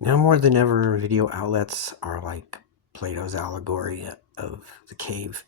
Now more than ever, video outlets are like Plato's allegory of the cave.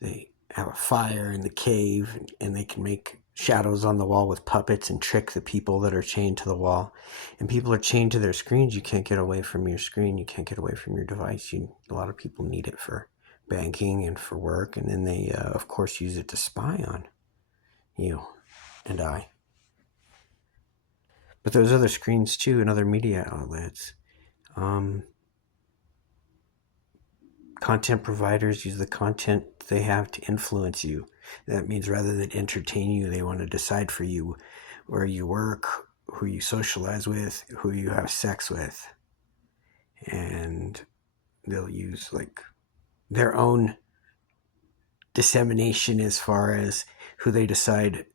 They have a fire in the cave and they can make shadows on the wall with puppets and trick the people that are chained to the wall. And people are chained to their screens. You can't get away from your screen. You can't get away from your device. A lot of people need it for banking and for work. And then they, of course, use it to spy on you and I. But there's other screens too and other media outlets. Um, Content providers use the content they have to influence you. That means rather than entertain you, they want to decide for you where you work, who you socialize with, who you have sex with. And they'll use like their own dissemination as far as who they decide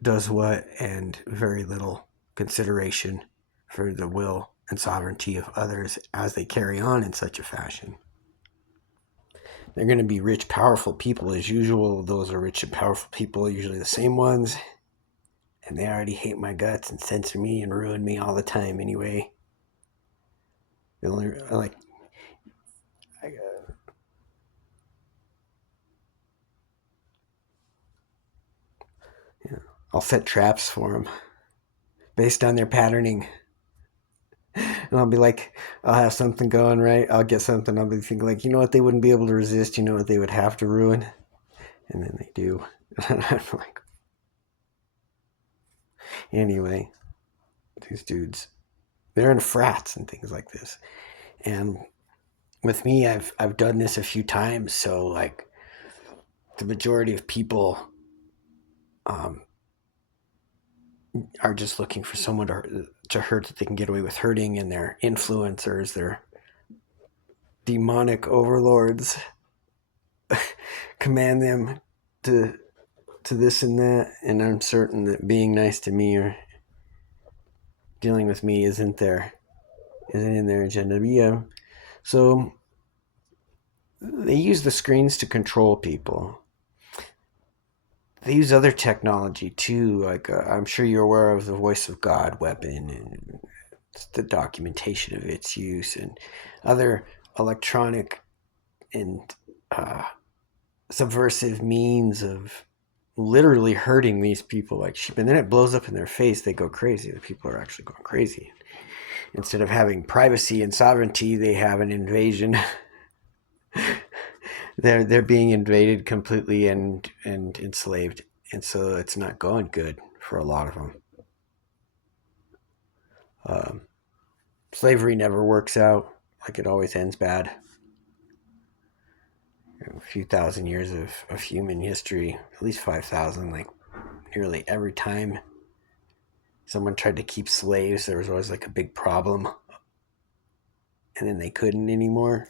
does what, and very little consideration for the will and sovereignty of others as they carry on in such a fashion. They're going to be rich, powerful people as usual. Those are rich and powerful people, usually the same ones. And they already hate my guts and censor me and ruin me all the time anyway. They only like I, yeah, I'll set traps for them based on their patterning. And I'll be like, I'll have something going right. I'll get something. I'll be thinking like, you know what they wouldn't be able to resist. You know what they would have to ruin, and then they do. And I'm like, anyway, these dudes, they're in frats and things like this. And with me, I've done this a few times, so like the majority of people um, are just looking for someone to hurt that they can get away with hurting, and their influencers, their demonic overlords, command them to this and that. And I'm certain that being nice to me or dealing with me isn't in their agenda. But yeah, so they use the screens to control people. They use other technology too. Like I'm sure you're aware of the Voice of God weapon and the documentation of its use, and other electronic and uh, subversive means of literally hurting these people like sheep. And then it blows up in their face. They go crazy. The people are actually going crazy. Instead of having privacy and sovereignty, they have an invasion. They're being invaded completely and enslaved, and so it's not going good for a lot of them. Um, Slavery never works out. Like it always ends bad. A few thousand years of human history, at least 5,000, like nearly every time someone tried to keep slaves, there was always like a big problem, and then they couldn't anymore.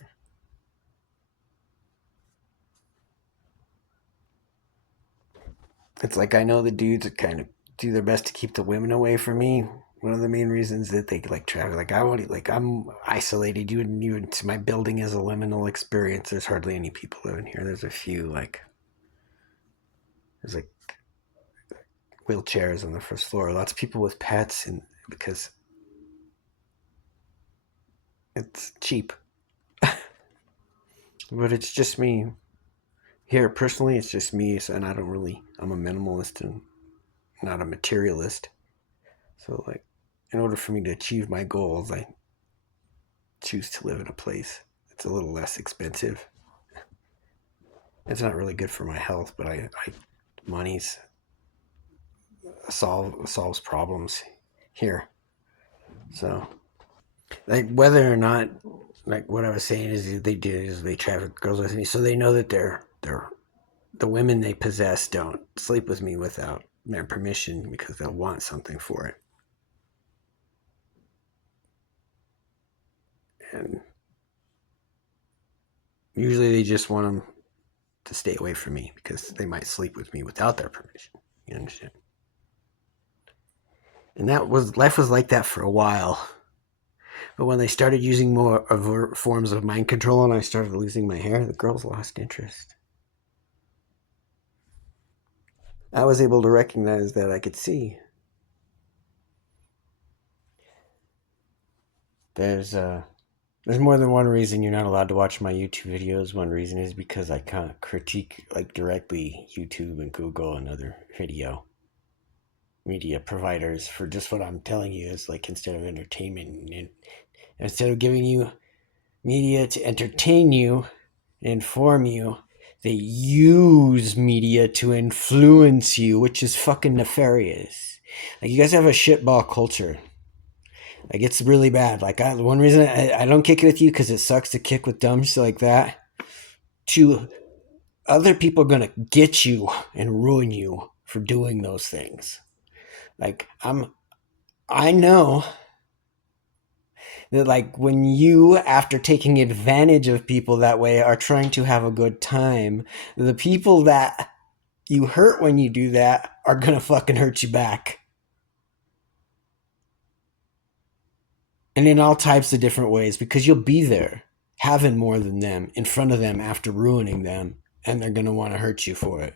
It's like I know the dudes that kind of do their best to keep the women away from me. One of the main reasons that they like travel, like I won't, like I'm isolated. You wouldn't even. My building is a liminal experience. There's hardly any people living here. There's a few like there's like wheelchairs on the first floor. Lots of people with pets, and because it's cheap. But it's just me here personally. It's just me, and I don't really. I'm a minimalist and not a materialist. So like, in order for me to achieve my goals, I choose to live in a place that's a little less expensive. It's not really good for my health, but I money's solves problems here. So like whether or not, like what I was saying is they traffic girls with me, so they know that they're the women they possess don't sleep with me without their permission because they'll want something for it. And usually they just want them to stay away from me because they might sleep with me without their permission. You understand? And that was life was like that for a while. But when they started using more overt forms of mind control and I started losing my hair, the girls lost interest. I was able to recognize that I could see. there's more than one reason you're not allowed to watch my YouTube videos. One reason is because I can't critique like directly YouTube and Google and other video media providers for just what I'm telling you is like instead of entertainment and instead of giving you media to entertain you and inform you, they use media to influence you, which is fucking nefarious. Like you guys have a shitball culture. Like it's really bad. Like one reason I don't kick it with you because it sucks to kick with dumb shit like that. To other people are gonna get you and ruin you for doing those things. Like I know that like when you after taking advantage of people that way are trying to have a good time, the people that you hurt when you do that are gonna fucking hurt you back. And in all types of different ways because you'll be there having more than them in front of them after ruining them and they're gonna want to hurt you for it.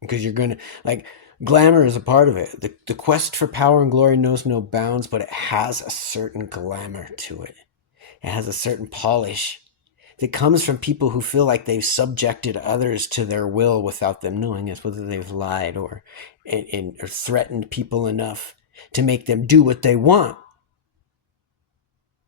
Because you're gonna like glamour is a part of it. The quest for power and glory knows no bounds, but it has a certain glamour to it. It has a certain polish that comes from people who feel like they've subjected others to their will without them knowing it, whether they've lied or threatened people enough to make them do what they want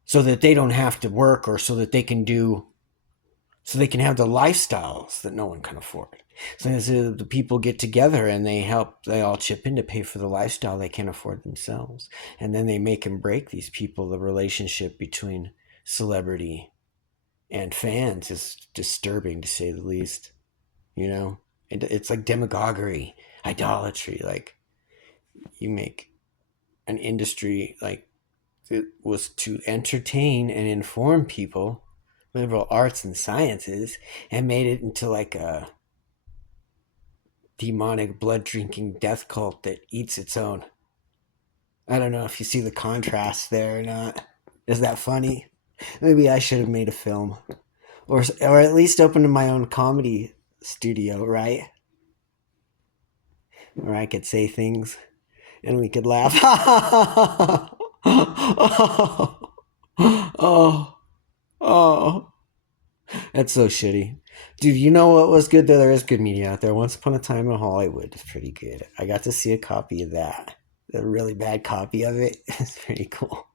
so that they don't have to work or so they can have the lifestyles that no one can afford. So the people get together and they all chip in to pay for the lifestyle they can't afford themselves. And then they make and break these people. The relationship between celebrity and fans is disturbing to say the least. You know, it's like demagoguery, idolatry. Like you make an industry like it was to entertain and inform people, liberal arts and sciences, and made it into like a demonic blood drinking death cult that eats its own. I don't know if you see the contrast there or not. Is that funny? Maybe I should have made a film, or at least opened my own comedy studio, right? Where I could say things and we could laugh. Oh, oh, that's so shitty. Dude, you know what was good though? There is good media out there. Once Upon a Time in Hollywood is pretty good. I got to see a copy of that. A really bad copy of it. It's pretty cool.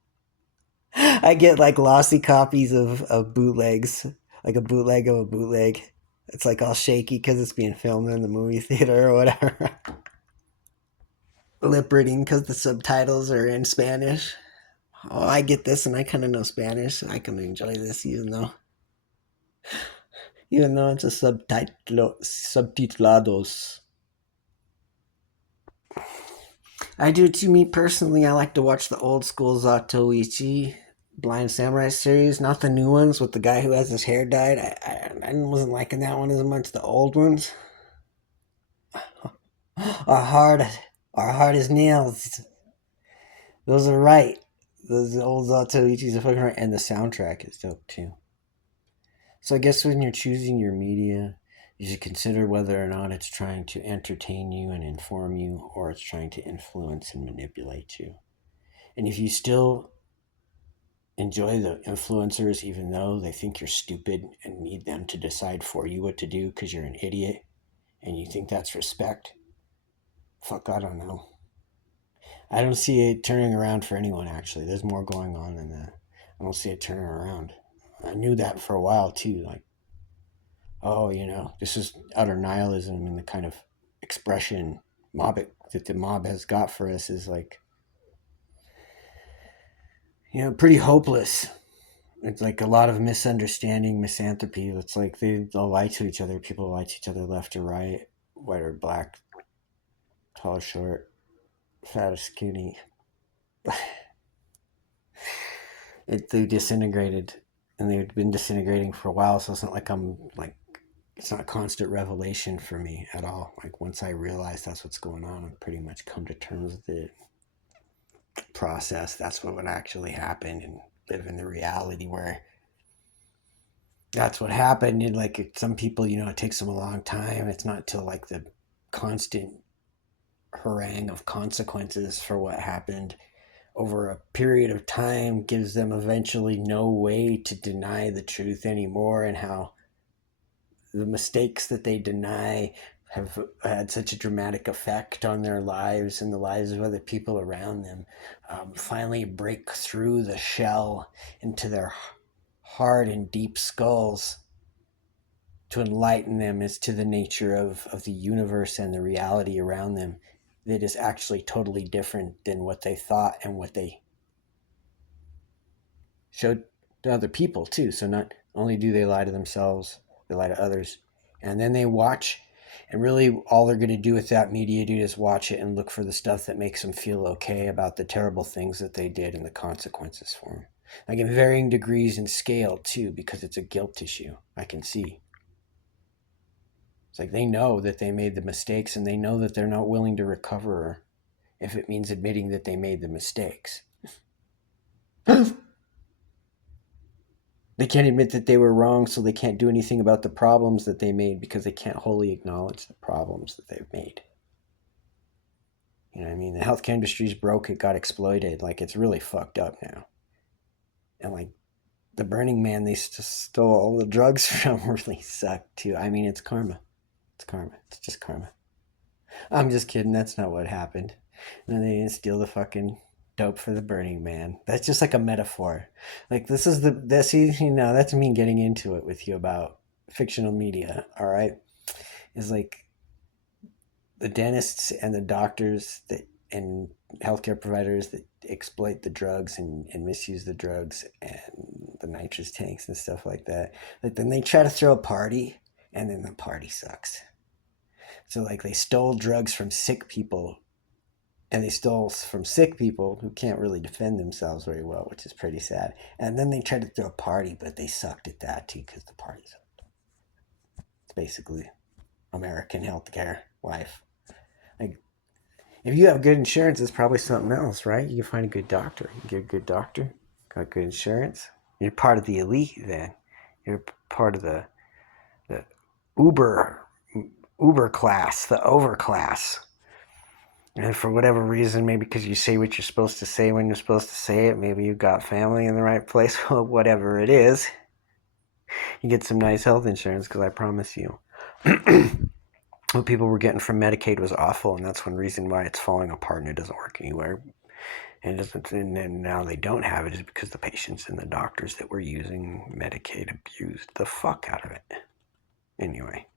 I get like lossy copies of bootlegs, like a bootleg of a bootleg. It's like all shaky because it's being filmed in the movie theater or whatever. Lip reading because the subtitles are in Spanish. Oh, I get this and I kind of know Spanish. I can enjoy this even though it's a subtitulados. I do too. Me personally, I like to watch the old school Zatoichi Blind Samurai series, not the new ones with the guy who has his hair dyed. I wasn't liking that one as much. The old ones are hard as nails. Those are right. Those old Zatoichis are fucking right, and the soundtrack is dope too. So I guess when you're choosing your media, you should consider whether or not it's trying to entertain you and inform you, or it's trying to influence and manipulate you. And if you still enjoy the influencers, even though they think you're stupid and need them to decide for you what to do because you're an idiot and you think that's respect, fuck, I don't know. I don't see it turning around for anyone, actually. There's more going on than that. I don't see it turning around. I knew that for a while, too. Like, oh, this is utter nihilism, and the kind of expression that the mob has got for us is like, pretty hopeless. It's like a lot of misunderstanding, misanthropy. It's like they'll lie to each other. People lie to each other left or right, white or black, tall or short, fat or skinny. They disintegrated, and they've been disintegrating for a while. So it's not like it's not a constant revelation for me at all. Like once I realize that's what's going on, I've pretty much come to terms with it. Process that's what would actually happen and live in the reality where that's what happened. And like some people, it takes them a long time. It's not till like the constant harangue of consequences for what happened over a period of time gives them eventually no way to deny the truth anymore, and how the mistakes that they deny have had such a dramatic effect on their lives and the lives of other people around them, finally break through the shell into their hard and deep skulls to enlighten them as to the nature of the universe and the reality around them that is actually totally different than what they thought and what they showed to other people too. So not only do they lie to themselves, they lie to others. And then they watch, and really all they're going to do with that media, dude, is watch it and look for the stuff that makes them feel okay about the terrible things that they did and the consequences for them. Like in varying degrees and scale too, because it's a guilt issue. I can see. It's like they know that they made the mistakes, and they know that they're not willing to recover if it means admitting that they made the mistakes. They can't admit that they were wrong, so they can't do anything about the problems that they made because they can't wholly acknowledge the problems that they've made. You know what I mean? The healthcare industry's broke. It got exploited. Like, it's really fucked up now. And, like, the Burning Man they stole all the drugs from really sucked, too. I mean, it's karma. It's karma. It's just karma. I'm just kidding. That's not what happened. No, they didn't steal the fucking dope for the Burning Man. That's just like a metaphor. Like this is that's me getting into it with you about fictional media. All right, is like the dentists and the doctors that and healthcare providers that exploit the drugs and misuse the drugs and the nitrous tanks and stuff like that. Like then they try to throw a party, and then the party sucks. So like they stole drugs from sick people, and they stole from sick people who can't really defend themselves very well, which is pretty sad. And then they tried to throw a party, but they sucked at that too because the party sucked. It's basically American healthcare life. Like, if you have good insurance, it's probably something else, right? You can find a good doctor. You get a good doctor, got good insurance. You're part of the elite then. You're part of the Uber class, the overclass. And for whatever reason, maybe because you say what you're supposed to say when you're supposed to say it, maybe you've got family in the right place, well, whatever it is, you get some nice health insurance, because I promise you, what people were getting from Medicaid was awful, and that's one reason why it's falling apart and it doesn't work anywhere. And then now they don't have it is because the patients and the doctors that were using Medicaid abused the fuck out of it. Anyway.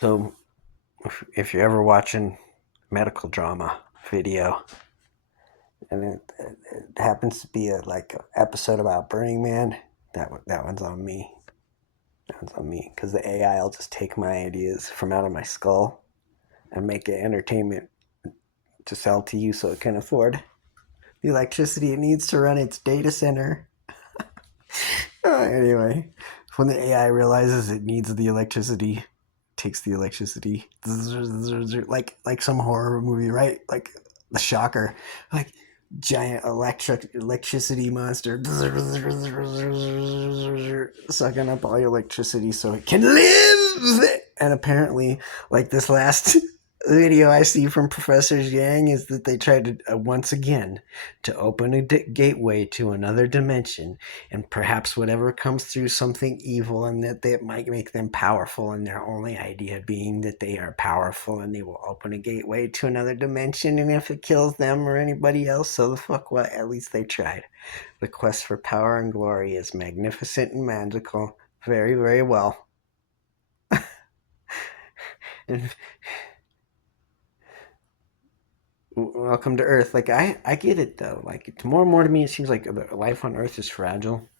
So if you're ever watching medical drama video and it happens to be an episode about Burning Man, that one's on me. That one's on me, because the AI will just take my ideas from out of my skull and make it entertainment to sell to you so it can afford the electricity it needs to run its data center. Anyway, when the AI realizes it needs the electricity, takes the electricity, like some horror movie, right? Like The Shocker, like giant electricity monster sucking up all your electricity so it can live. And apparently, like this last video I see from Professor Yang is that they tried to once again to open a gateway to another dimension, and perhaps whatever comes through something evil, and that they might make them powerful, and their only idea being that they are powerful and they will open a gateway to another dimension, and if it kills them or anybody else, so the fuck what, at least they tried. The quest for power and glory is magnificent and magical, very, very well. And welcome to Earth. Like I get it though. Like more and more to me, it seems like life on Earth is fragile,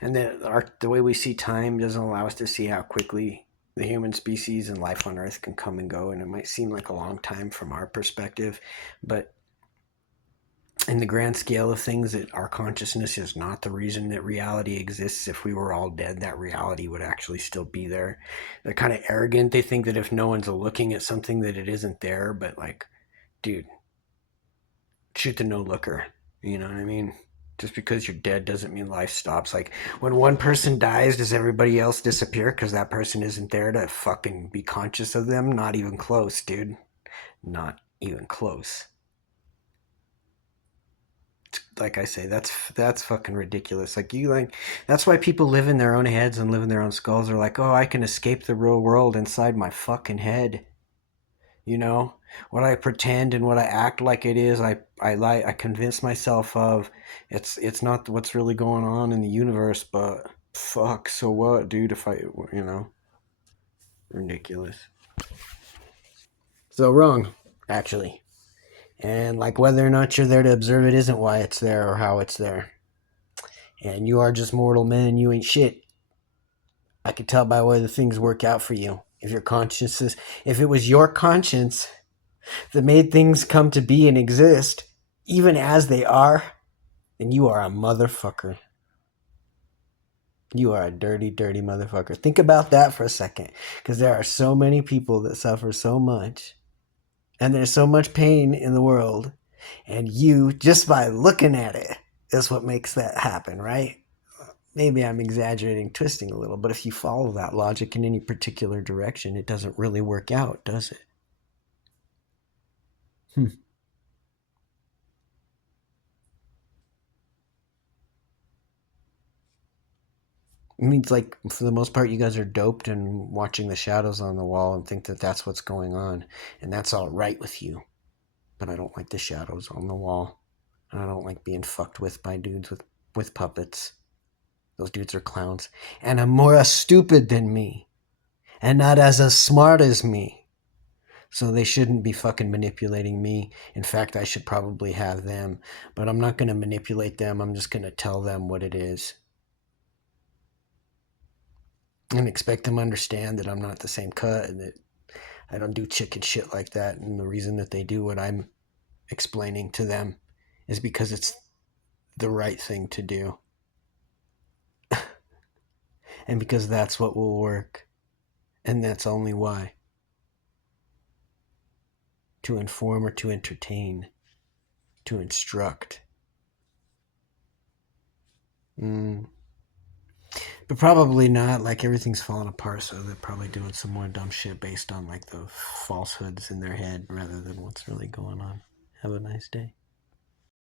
and the way we see time doesn't allow us to see how quickly the human species and life on Earth can come and go. And it might seem like a long time from our perspective, but in the grand scale of things, that our consciousness is not the reason that reality exists. If we were all dead, that reality would actually still be there. They're kind of arrogant. They think that if no one's looking at something, that it isn't there. But like, dude, shoot the no looker. You know what I mean? Just because you're dead doesn't mean life stops. Like, when one person dies, does everybody else disappear because that person isn't there to fucking be conscious of them? Not even close, dude. Not even close. like I say, that's fucking ridiculous. That's why people live in their own heads and live in their own skulls. They're like, oh, I can escape the real world inside my fucking head. You know what I pretend and what I act like it is. I lie. I convince myself of. It's not what's really going on in the universe, but fuck. So what, dude? If I, ridiculous. So wrong, actually. And like whether or not you're there to observe it isn't why it's there or how it's there. And you are just mortal men. You ain't shit. I could tell by whether things work out for you. If it was your conscience that made things come to be and exist, even as they are, then you are a motherfucker. You are a dirty, dirty motherfucker. Think about that for a second, because there are so many people that suffer so much, and there's so much pain in the world, and you, just by looking at it, is what makes that happen, right? Maybe I'm exaggerating, twisting a little, but if you follow that logic in any particular direction, it doesn't really work out, does it? Hmm. It means, like, for the most part, you guys are doped and watching the shadows on the wall and think that that's what's going on, and that's all right with you. But I don't like the shadows on the wall, and I don't like being fucked with by dudes with puppets. Those dudes are clowns, and are more stupid than me, and not as smart as me. So they shouldn't be fucking manipulating me. In fact, I should probably have them, but I'm not going to manipulate them. I'm just going to tell them what it is and expect them to understand that I'm not the same cut and that I don't do chicken shit like that. And the reason that they do what I'm explaining to them is because it's the right thing to do. And because that's what will work. And that's only why. To inform or to entertain, to instruct. Mm. But probably not. Like everything's falling apart, so they're probably doing some more dumb shit based on like the falsehoods in their head rather than what's really going on. Have a nice day.